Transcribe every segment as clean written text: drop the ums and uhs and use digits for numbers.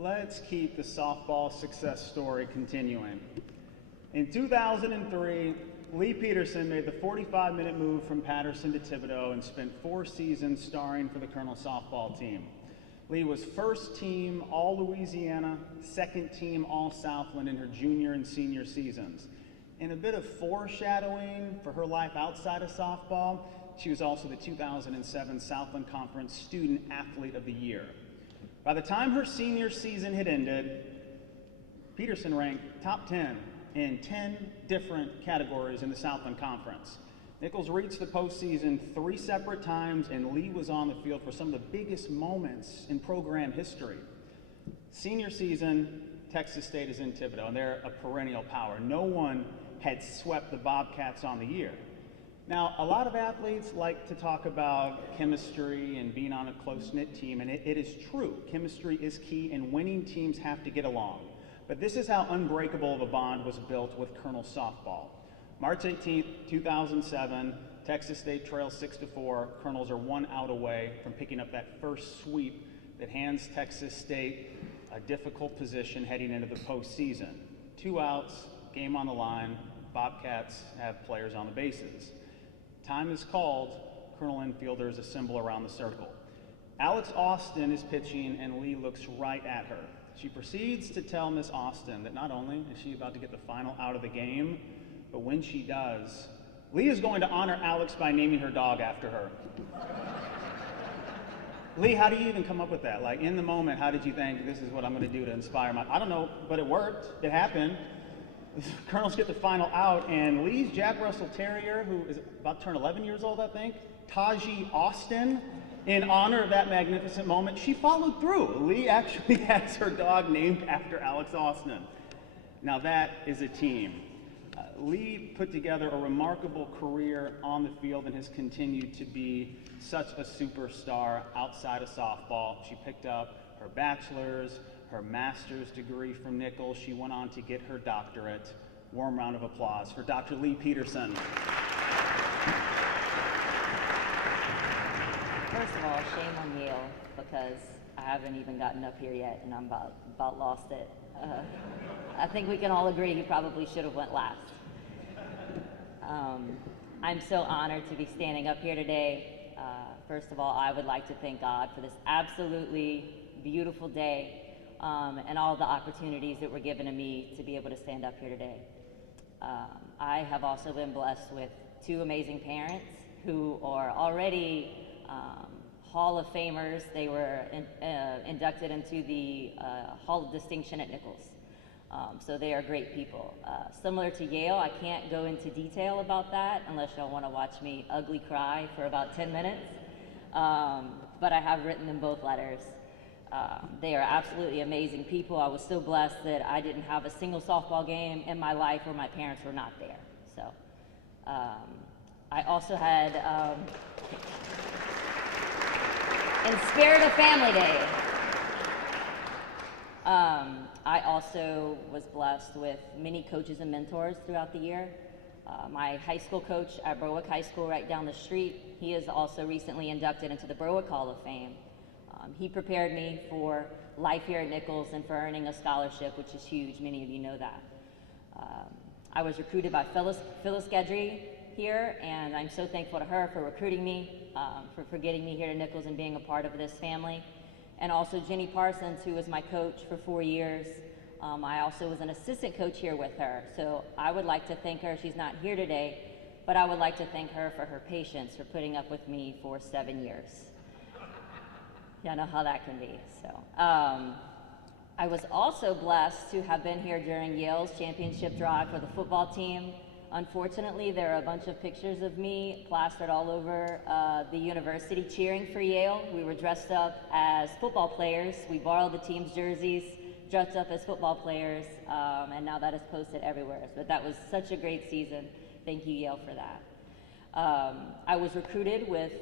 Let's keep the softball success story continuing. In 2003, Lee Peterson made the 45-minute move from Patterson to Thibodaux and spent 4 seasons starring for the Colonel softball team. Lee was first team All-Louisiana, second team All-Southland in her junior and senior seasons. In a bit of foreshadowing for her life outside of softball, she was also the 2007 Southland Conference Student-Athlete of the Year. By the time her senior season had ended, Peterson ranked top 10 in 10 different categories in the Southland Conference. Nicholls reached the postseason 3 separate times, and Lee was on the field for some of the biggest moments in program history. Senior season, Texas State is in Thibodaux, and they're a perennial power. No one had swept the Bobcats on the year. Now, a lot of athletes like to talk about chemistry and being on a close-knit team, and it is true. Chemistry is key, and winning teams have to get along. But this is how unbreakable of a bond was built with Colonel softball. March 18th, 2007, Texas State trails 6-4. Colonels are 1 out away from picking up that first sweep that hands Texas State a difficult position heading into the postseason. 2 outs, game on the line, Bobcats have players on the bases. Time is called, Colonel infielders assemble around the circle. Alex Austin is pitching, and Lee looks right at her. She proceeds to tell Miss Austin that not only is she about to get the final out of the game, but when she does, Lee is going to honor Alex by naming her dog after her. Lee, how do you even come up with that? Like, in the moment, how did you think this is what I'm going to do to inspire my... I don't know, but it worked. It happened. Colonels get the final out, and Lee's Jack Russell Terrier, who is about to turn 11 years old, I think, Taji Austin, in honor of that magnificent moment, she followed through. Lee actually has her dog named after Alex Austin. Now that is a team. Lee put together a remarkable career on the field and has continued to be such a superstar outside of softball. She picked up her bachelor's, her master's degree from Nicholls. She went on to get her doctorate. Warm round of applause for Dr. Lee Peterson. First of all, shame on Yale, because I haven't even gotten up here yet, and I'm about lost it. I think we can all agree he probably should have went last. I'm so honored to be standing up here today. First of all, I would like to thank God for this absolutely beautiful day and all the opportunities that were given to me to be able to stand up here today. I have also been blessed with 2 amazing parents who are already Hall of Famers. They were inducted into the Hall of Distinction at Nicholls. So they are great people. Similar to Yale, I can't go into detail about that unless y'all want to watch me ugly cry for about 10 minutes. But I have written them both letters. They are absolutely amazing people. I was so blessed that I didn't have a single softball game in my life where my parents were not there. So I also had, in spirit of Family Day, I also was blessed with many coaches and mentors throughout the year. My high school coach at Berwick High School right down the street, he is also recently inducted into the Berwick Hall of Fame. He prepared me for life here at Nicholls and for earning a scholarship, which is huge. Many of you know that. I was recruited by Phyllis Gedry here, and I'm so thankful to her for recruiting me, for getting me here to Nicholls and being a part of this family. And also Jenny Parsons, who was my coach for 4 years. I also was an assistant coach here with her. So I would like to thank her. She's not here today, but I would like to thank her for her patience for putting up with me for 7 years. Y'all know how that can be. So I was also blessed to have been here during Yale's championship drive for the football team. Unfortunately, there are a bunch of pictures of me plastered all over the university cheering for Yale. We were dressed up as football players. We borrowed the team's jerseys, dressed up as football players, and now that is posted everywhere. But that was such a great season. Thank you, Yale, for that. I was recruited with,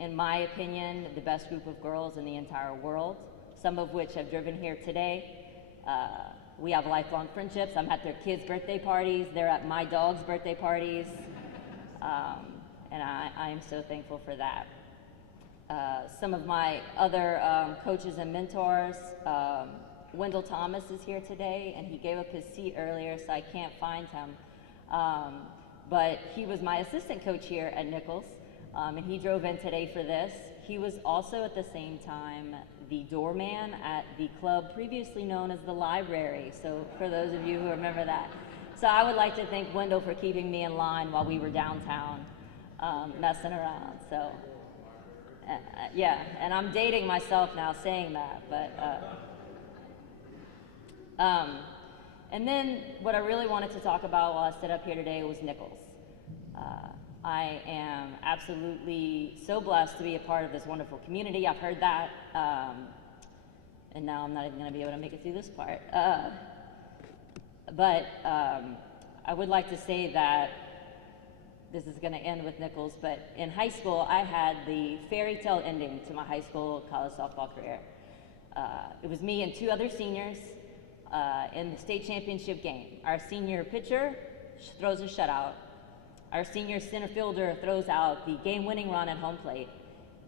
in my opinion, the best group of girls in the entire world, some of which have driven here today. We have lifelong friendships. I'm at their kids' birthday parties. They're at my dog's birthday parties. And I am so thankful for that. Some of my other coaches and mentors, Wendell Thomas is here today, and he gave up his seat earlier, so I can't find him. But he was my assistant coach here at Nicholls, and he drove in today for this. He was also at the same time the doorman at the club previously known as the library, so for those of you who remember that. So I would like to thank Wendell for keeping me in line while we were downtown messing around. So yeah, and I'm dating myself now saying that, but and then what I really wanted to talk about while I stood up here today was Nicholls. I am absolutely so blessed to be a part of this wonderful community. I've heard that, and now I'm not even going to be able to make it through this part. But I would like to say that this is going to end with Nicholls, but in high school, I had the fairy tale ending to my high school college softball career. It was me and two other seniors in the state championship game. Our senior pitcher throws a shutout. Our senior center fielder throws out the game-winning run at home plate,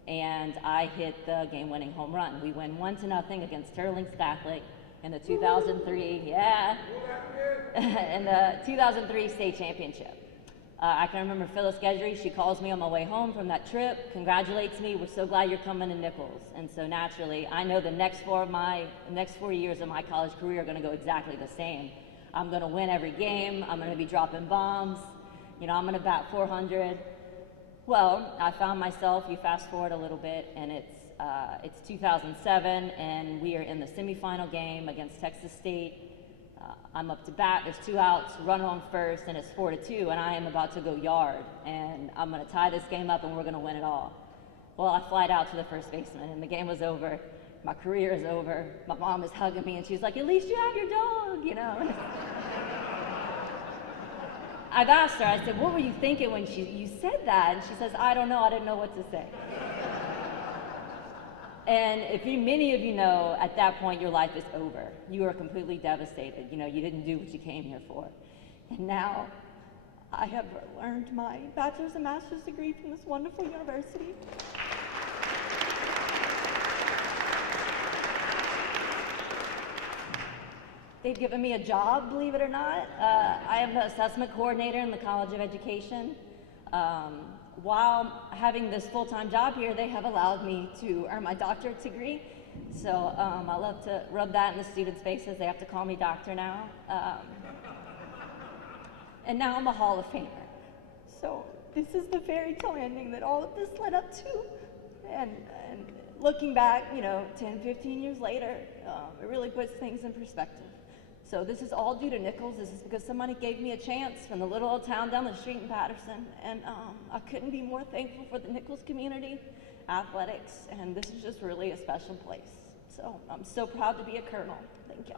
and I hit the game-winning home run. We win 1-0 against Sterling Catholic in the 2003, in the 2003 state championship. I can remember Phyllis Gedry, she calls me on my way home from that trip, congratulates me, we're so glad you're coming to Nicholls. And so naturally, I know the next 4 years of my college career are gonna go exactly the same. I'm gonna win every game, I'm gonna be dropping bombs, you know, I'm gonna bat 400. Well, I found myself, you fast forward a little bit, and it's 2007, and we are in the semifinal game against Texas State. I'm up to bat, there's 2 outs, runner on first, and it's 4-2, and I am about to go yard, and I'm gonna tie this game up and we're gonna win it all. Well, I flied out to the first baseman, and the game was over, my career is over, my mom is hugging me, and she's like, at least you have your dog, you know? I've asked her, I said, what were you thinking when you said that? And she says, I don't know, I didn't know what to say. And many of you know, at that point, your life is over. You are completely devastated. You know, you didn't do what you came here for. And now, I have earned my bachelor's and master's degree from this wonderful university. They've given me a job, believe it or not. I am the assessment coordinator in the College of Education. While having this full-time job here, they have allowed me to earn my doctorate degree. So I love to rub that in the students' faces. They have to call me doctor now. And now I'm a Hall of Famer. So this is the fairy tale ending that all of this led up to. And looking back, you know, 10, 15 years later, it really puts things in perspective. So this is all due to Nicholls. This is because somebody gave me a chance from the little old town down the street in Patterson. And I couldn't be more thankful for the Nicholls community, athletics, and this is just really a special place. So I'm so proud to be a Colonel. Thank you.